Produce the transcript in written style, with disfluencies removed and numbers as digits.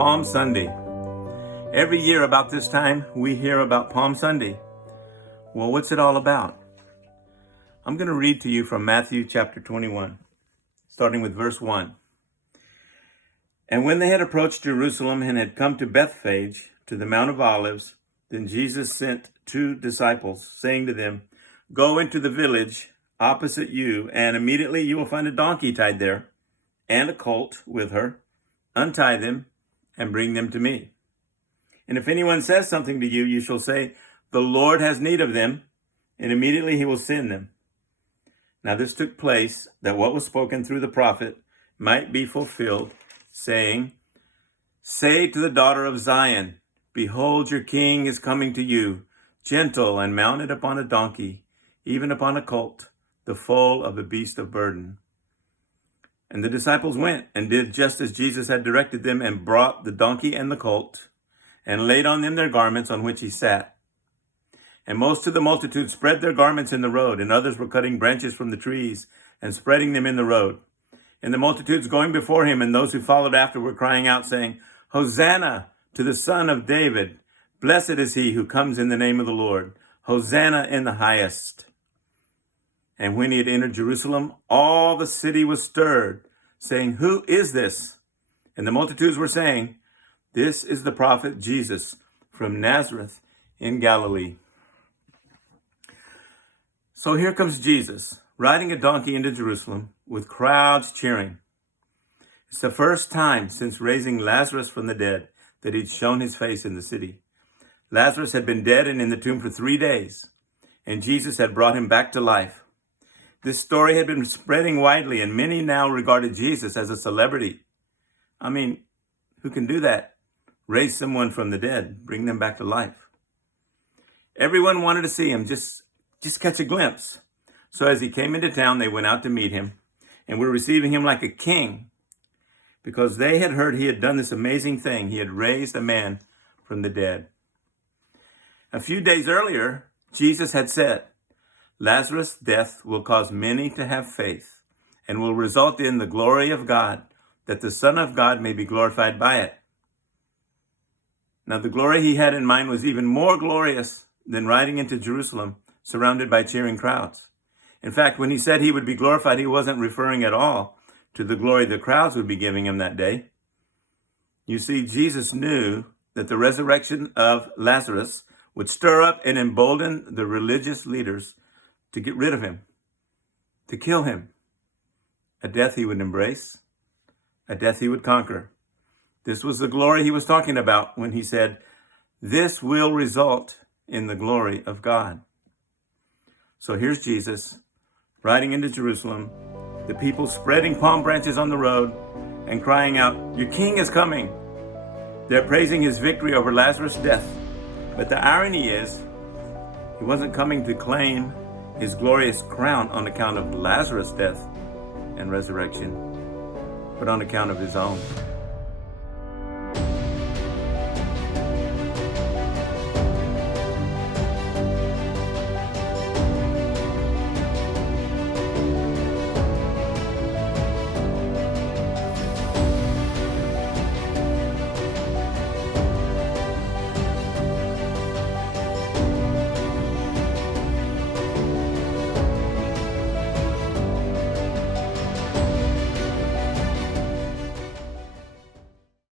Palm Sunday. Every year about this time, we hear about Palm Sunday. Well, what's it all about? I'm going to read to you from Matthew chapter 21, starting with verse 1. And when they had approached Jerusalem and had come to Bethphage, to the Mount of Olives, then Jesus sent 2 disciples, saying to them, Go into the village opposite you, and immediately you will find a donkey tied there, and a colt with her. Untie them, and bring them to me. And if anyone says something to you, you shall say, The Lord has need of them, and immediately he will send them. Now this took place, that what was spoken through the prophet might be fulfilled, saying, Say to the daughter of Zion, Behold, your king is coming to you, gentle and mounted upon a donkey, even upon a colt, the foal of a beast of burden. And the disciples went and did just as Jesus had directed them, and brought the donkey and the colt, and laid on them their garments on which he sat. And most of the multitude spread their garments in the road, and others were cutting branches from the trees and spreading them in the road. And the multitudes going before him and those who followed after were crying out, saying, Hosanna to the Son of David! Blessed is he who comes in the name of the Lord! Hosanna in the highest! And when he had entered Jerusalem, all the city was stirred, saying, Who is this? And the multitudes were saying, This is the prophet Jesus from Nazareth in Galilee. So here comes Jesus, riding a donkey into Jerusalem with crowds cheering. It's the first time since raising Lazarus from the dead that he'd shown his face in the city. Lazarus had been dead and in the tomb for 3 days, and Jesus had brought him back to life. This story had been spreading widely, and many now regarded Jesus as a celebrity. I mean, who can do that? Raise someone from the dead, bring them back to life. Everyone wanted to see him, just catch a glimpse. So as he came into town, they went out to meet him and were receiving him like a king, because they had heard he had done this amazing thing. He had raised a man from the dead. A few days earlier, Jesus had said, Lazarus' death will cause many to have faith and will result in the glory of God, that the Son of God may be glorified by it. Now, the glory he had in mind was even more glorious than riding into Jerusalem, surrounded by cheering crowds. In fact, when he said he would be glorified, he wasn't referring at all to the glory the crowds would be giving him that day. You see, Jesus knew that the resurrection of Lazarus would stir up and embolden the religious leaders to get rid of him, to kill him, a death he would embrace, a death he would conquer. This was the glory he was talking about when he said, This will result in the glory of God. So here's Jesus riding into Jerusalem, the people spreading palm branches on the road and crying out, Your king is coming. They're praising his victory over Lazarus' death. But the irony is, he wasn't coming to claim his glorious crown on account of Lazarus' death and resurrection, but on account of his own.